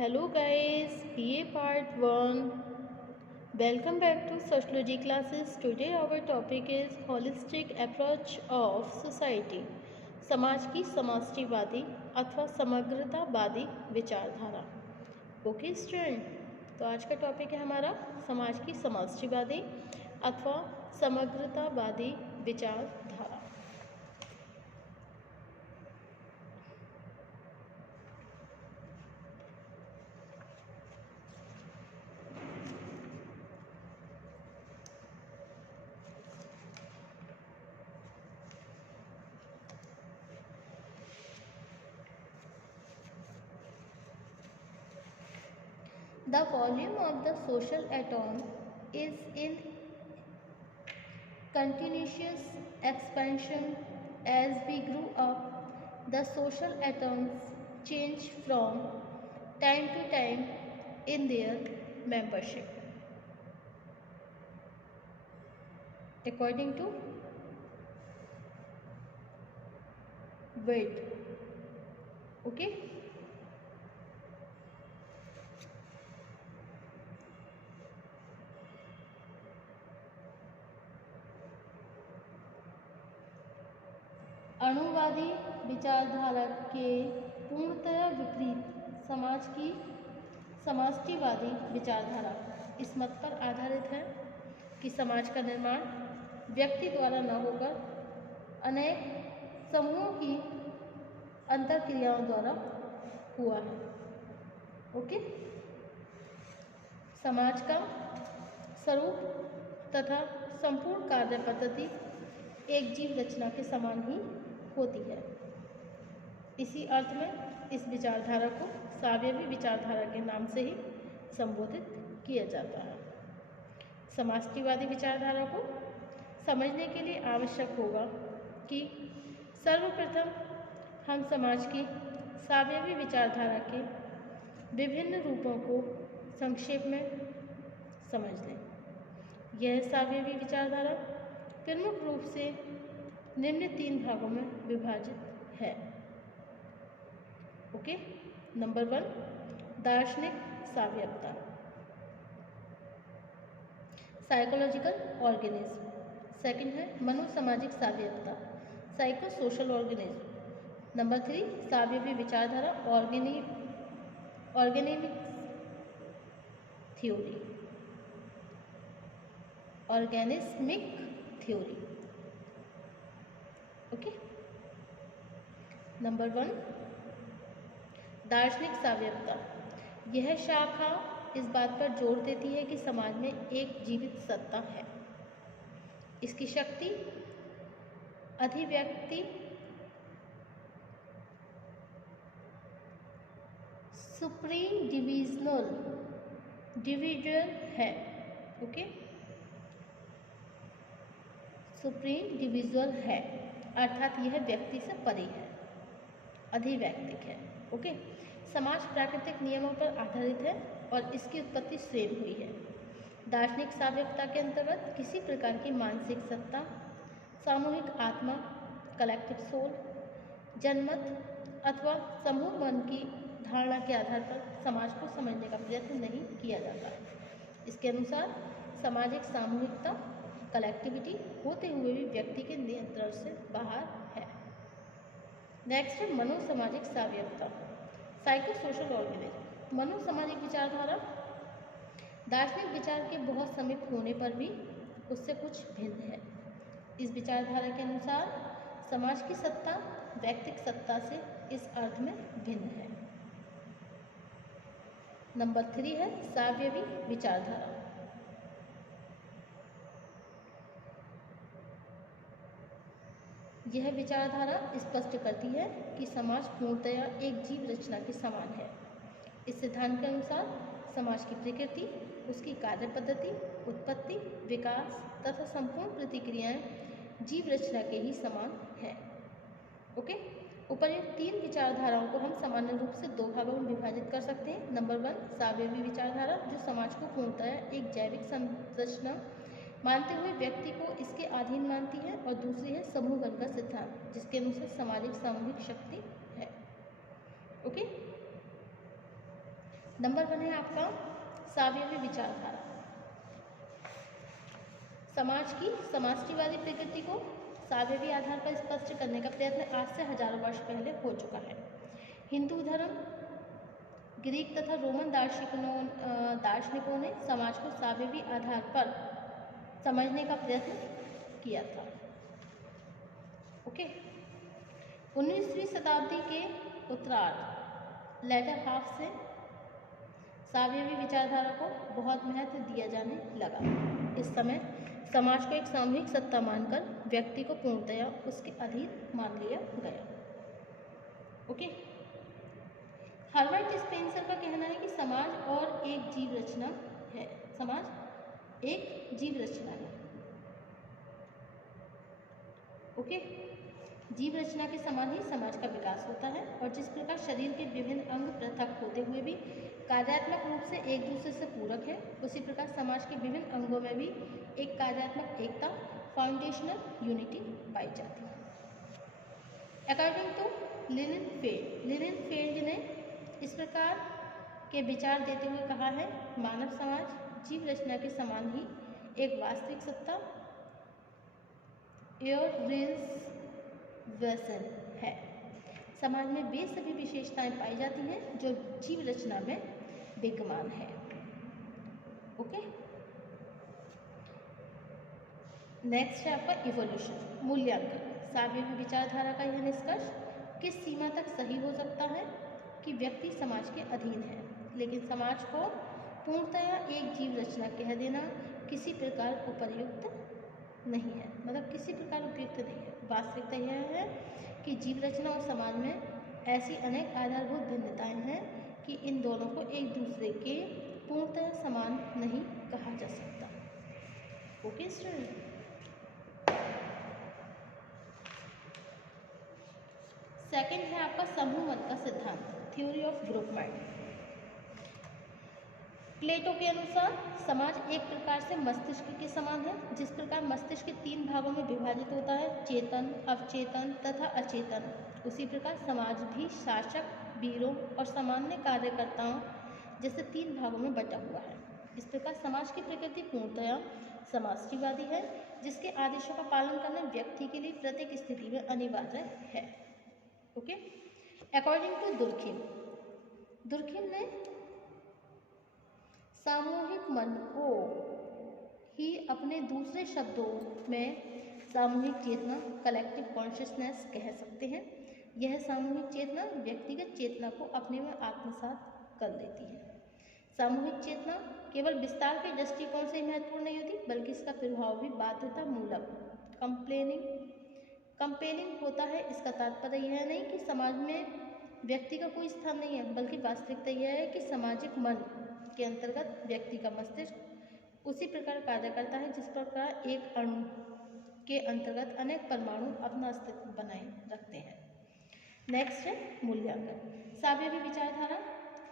Hello guys, BA Part 1. Welcome back to Sociology classes. Today our topic is holistic approach of society. समाज की समष्टिवादी अथवा समग्रतावादी विचारधारा. Okay student, तो आज का टॉपिक है हमारा समाज की समष्टिवादी अथवा समग्रतावादी विचारधारा. The volume of the social atom is in continuous expansion. As we grew up, the social atoms change from time to time in their membership according to weight. Okay. अणुवादी विचारधारा के पूर्णतया विपरीत समाज की समष्टिवादी विचारधारा इस मत पर आधारित है कि समाज का निर्माण व्यक्ति द्वारा न होकर अनेक समूहों की अंतरक्रियाओं द्वारा हुआ है. ओके. समाज का स्वरूप तथा संपूर्ण कार्य पद्धति एक जीव रचना के समान ही होती है. इसी अर्थ में इस विचारधारा को सावयवी विचारधारा के नाम से ही संबोधित किया जाता है. समष्टिवादी विचारधारा को समझने के लिए आवश्यक होगा कि सर्वप्रथम हम समाज की सावयवी विचारधारा के विभिन्न रूपों को संक्षेप में समझ लें. यह सावयवी विचारधारा प्रमुख रूप से निम्न 3 भागों में विभाजित है. ओके. नंबर 1, दार्शनिक सावयवता, साइकोलॉजिकल ऑर्गेनिज्म. सेकंड है मनोसामाजिक सावयवता, साइको सोशल ऑर्गेनिज्म. नंबर 3, सावयवी विचारधारा, organics theory, ऑर्गेनिस्मिक theory. Okay. Number 1, दार्शनिक सावयवता. यह शाखा इस बात पर जोर देती है कि समाज में एक जीवित सत्ता है. इसकी शक्ति अधिव्यक्ति, सुप्रीम डिविजुअल है. ओके. सुप्रीम डिविजुअल है अर्थात यह व्यक्ति से परे है, अधिवैयक्तिक है. ओके. समाज प्राकृतिक नियमों पर आधारित है और इसकी उत्पत्ति स्वयं हुई है. दार्शनिक सावयवता के अंतर्गत किसी प्रकार की मानसिक सत्ता, सामूहिक आत्मा, कलेक्टिव सोल, जनमत अथवा समूह मन की धारणा के आधार पर समाज को समझने का प्रयत्न नहीं किया जाता है. इसके अनुसार सामाजिक सामूहिकता, कलेक्टिविटी होते हुए भी व्यक्ति के नियंत्रण से बाहर है. नेक्स्ट है मनोसामाजिक सावयवता, साइको सोशल ऑर्गेनिज्म. मनोसामाजिक विचारधारा दार्शनिक विचार के बहुत समीप होने पर भी उससे कुछ भिन्न है. इस विचारधारा के अनुसार समाज की सत्ता व्यक्तिक सत्ता से इस अर्थ में भिन्न है. नंबर 3 है सावयवी विचारधारा. यह विचारधारा स्पष्ट करती है कि समाज पूर्णतया एक जीव रचना के समान है. इस सिद्धांत के अनुसार समाज की प्रकृति, उसकी कार्य पद्धति, उत्पत्ति, विकास तथा संपूर्ण प्रतिक्रियाएं जीव रचना के ही समान है. ओके. उपर्युक्त 3 विचारधाराओं को हम सामान्य रूप से 2 भागों में विभाजित कर सकते हैं. नंबर 1, सावयवी विचारधारा जो समाज को पूर्णतया एक जैविक संरचना मानते हुए व्यक्ति को इसके अधीन मानती है, और दूसरी है समूहगण का सिद्धांत जिसके अनुसार सामाजिक सामूहिक शक्ति है. ओके. नंबर 1 है आपका सावयवी विचारधारा। समाजवादी प्रकृति को सावयवी आधार पर स्पष्ट करने का प्रयत्न आज से हजारों वर्ष पहले हो चुका है। हिंदू धर्म, ग्रीक तथा रोमन दार्शनिकों ने समाज को सावयवी आधार पर समझने का प्रयत्न किया था। ओके, 19वीं शताब्दी के उत्तरार्ध लेटर हाफ से सावयवी विचारधारा को बहुत महत्व दिया जाने लगा। इस समय समाज को एक सामूहिक सत्ता मानकर व्यक्ति को पूर्णतया उसके अधीन मान लिया गया। ओके, हर्बर्ट स्पेंसर का कहना है कि समाज और एक जीव रचना है। समाज एक जीव रचना है। ओके, जीव रचना के समान ही समाज का विकास होता है और जिस प्रकार शरीर के विभिन्न अंग पृथक होते हुए भी कार्यात्मक रूप से एक दूसरे से पूरक है, उसी प्रकार समाज के विभिन्न अंगों में भी एक कार्यात्मक एकता, फाउंडेशनल यूनिटी पाई जाती है। अकॉर्डिंग टू लिनेनफेल्ड ने इस प्रकार के विचार देते हुए कहा है, मानव समाज जीव रचना के समान ही एक वास्तविक सत्ता वैसन है। समाज में वे सभी विशेषताएं पाई जाती हैं जो जीव रचना में विद्यमान है। ओके, नेक्स्ट है आपका इवोल्यूशन, मूल्यांकन। सावयवी विचारधारा का यह निष्कर्ष किस सीमा तक सही हो सकता है कि व्यक्ति समाज के अधीन है, लेकिन समाज को पूर्णतया एक जीव रचना कह देना किसी प्रकार उपयुक्त नहीं है, मतलब किसी प्रकार उपयुक्त नहीं है। वास्तविकता यह है कि जीव रचना और समाज में ऐसी अनेक आधारभूत भिन्नताएं हैं कि इन दोनों को एक दूसरे के पूर्णतः समान नहीं कहा जा सकता। ओके स्टूडेंट, सेकंड है आपका समूह मत का सिद्धांत, थ्योरी ऑफ ग्रुप माइंड। प्लेटो के अनुसार समाज एक प्रकार से मस्तिष्क के समान है। जिस प्रकार मस्तिष्क 3 भागों में विभाजित होता है, चेतन, अवचेतन तथा अचेतन, उसी प्रकार समाज भी शासक, वीरों और सामान्य कार्यकर्ताओं जैसे 3 भागों में बटा हुआ है। इस प्रकार समाज की प्रकृति पूर्णतया समाजवादी है, जिसके आदेशों का पालन करना व्यक्ति के लिए प्रत्येक स्थिति में अनिवार्य है। ओके, अकॉर्डिंग टू दुर्खिम ने सामूहिक मन को ही अपने दूसरे शब्दों में सामूहिक चेतना, कलेक्टिव कॉन्शियसनेस कह सकते हैं। यह सामूहिक चेतना व्यक्तिगत चेतना को अपने में आत्मसात कर लेती है। सामूहिक चेतना केवल विस्तार के दृष्टिकोण से ही महत्वपूर्ण नहीं होती, बल्कि इसका प्रभाव भी बाध्यता मूलक कंपेलिंग होता है। इसका तात्पर्य यह नहीं कि समाज में व्यक्ति का कोई स्थान नहीं है, बल्कि वास्तविकता यह है कि सामाजिक मन के अंतर्गत व्यक्ति का मस्तिष्क उसी प्रकार कार्य करता है जिस प्रकार एक अणु के अंतर्गत अनेक परमाणु अपना अस्तित्व बनाए रखते हैं। नेक्स्ट है मूल्यांकन। सावयवी विचारधारा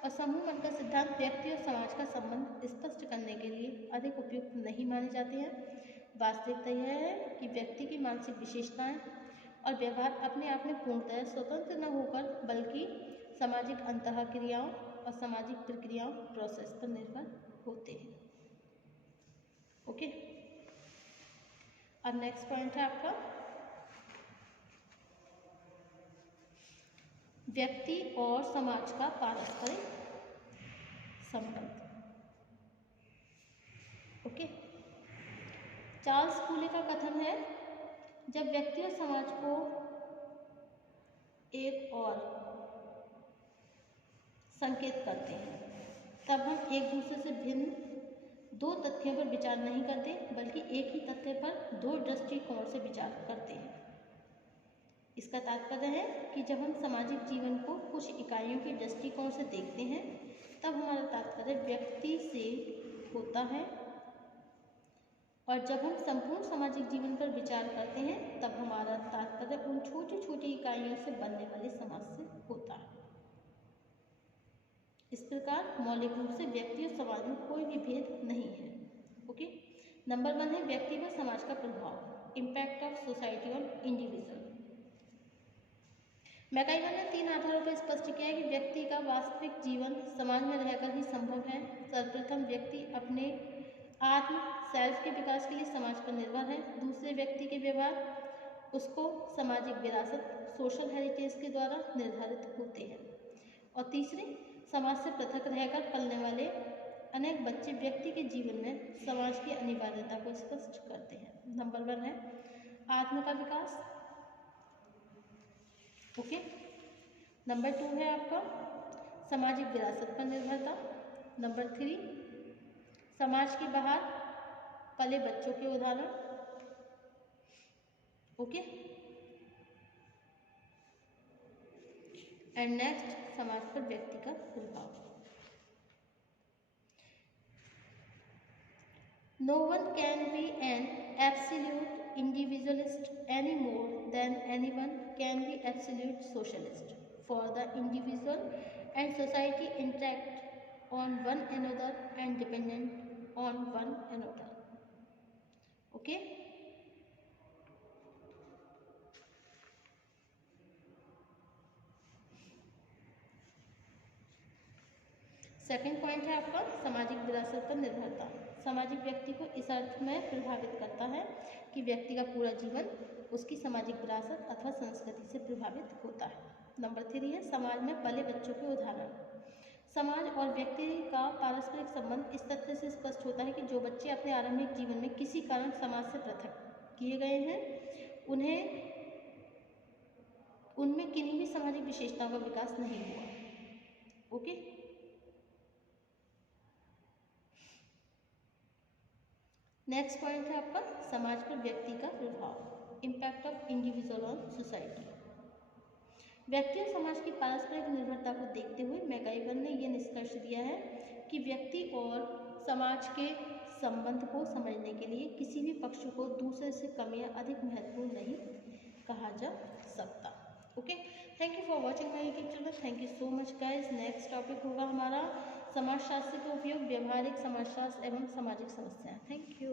और समूह मन का सिद्धांत व्यक्ति और समाज का संबंध स्पष्ट करने के लिए अधिक उपयुक्त नहीं माने जाते हैं। वास्तविकता यह है कि व्यक्ति की मानसिक विशेषताएं और व्यवहार अपने आप में पूर्णतः स्वतंत्र न होकर बल्कि सामाजिक अंतःक्रियाओं और सामाजिक प्रक्रियाओं प्रोसेस पर निर्भर होते हैं। ओके, अब नेक्स्ट पॉइंट है आपका व्यक्ति और समाज का पारस्परिक संबंध। ओके, चार्ल्स फूले का कथन है, जब व्यक्ति और समाज को एक और संकेत करते हैं तब हम एक दूसरे से भिन्न 2 तथ्यों पर विचार नहीं करते, बल्कि एक ही तथ्य पर 2 दृष्टिकोण से विचार करते हैं। इसका तात्पर्य है कि जब हम सामाजिक जीवन को कुछ इकाइयों के दृष्टिकोण से देखते हैं तब हमारा तात्पर्य व्यक्ति से होता है, और जब हम संपूर्ण सामाजिक जीवन पर विचार करते हैं तब हमारा तात्पर्य उन छोटी छोटी इकाइयों से बनने वाले समाज से होता है। इस प्रकार मौलिक रूप से व्यक्ति और समाज में कोई भी भेद नहीं है। ओके, नंबर 1 है व्यक्ति व समाज का प्रभाव, impact of society on individual. MacIver ने 3 आधारों पर स्पष्ट किया है कि व्यक्ति का वास्तविक जीवन समाज में रहकर ही संभव है। सर्वप्रथम, व्यक्ति अपने आत्म सेल्फ के विकास के लिए समाज पर निर्भर है। दूसरे, व्यक्ति के व्यवहार उसको सामाजिक विरासत सोशल हेरिटेज के द्वारा निर्धारित होते हैं। और तीसरे, समाज से पृथक रहकर पलने वाले अनेक बच्चे व्यक्ति के जीवन में समाज की अनिवार्यता को स्पष्ट करते हैं। नंबर 1 है आत्म का विकास। ओके। नंबर 2 है आपका सामाजिक विरासत पर निर्भरता। नंबर 3 समाज के बाहर पले बच्चों के उदाहरण। ओके। एंड नेक्स्ट समाज पर व्यक्ति का प्रभाव। No one can be an absolute individualist any more than anyone can be absolute socialist. For the individual and society interact on one another and dependent on one another. Okay? Second point है आपका सामाजिक विरासत पर निर्भरता। सामाजिक व्यक्ति को इस अर्थ में प्रभावित करता है कि व्यक्ति का पूरा जीवन उसकी सामाजिक विरासत अथवा संस्कृति से प्रभावित होता है। नंबर 3 है समाज में पले बच्चों के उदाहरण। समाज और व्यक्ति का पारस्परिक संबंध इस तथ्य से स्पष्ट होता है कि जो बच्चे अपने आरंभिक जीवन में किसी कारण समाज से पृथक किए गए हैं उनमें किन्हीं भी सामाजिक विशेषताओं का विकास नहीं हुआ। ओके। नेक्स्ट पॉइंट है आपका समाज पर व्यक्ति का प्रभाव, impact of individual on society. व्यक्ति और समाज की पारस्परिक निर्भरता को देखते हुए मैकाइवर ने यह निष्कर्ष दिया है कि व्यक्ति और समाज के संबंध को समझने के लिए किसी भी पक्ष को दूसरे से कम या अधिक महत्वपूर्ण नहीं कहा जा सकता। Okay, thank you for watching my YouTube channel. Thank you so much guys. Next topic होगा हमारा समाजशास्त्र का उपयोग, व्यवहारिक समाजशास्त्र एवं सामाजिक समस्याएं। Thank you.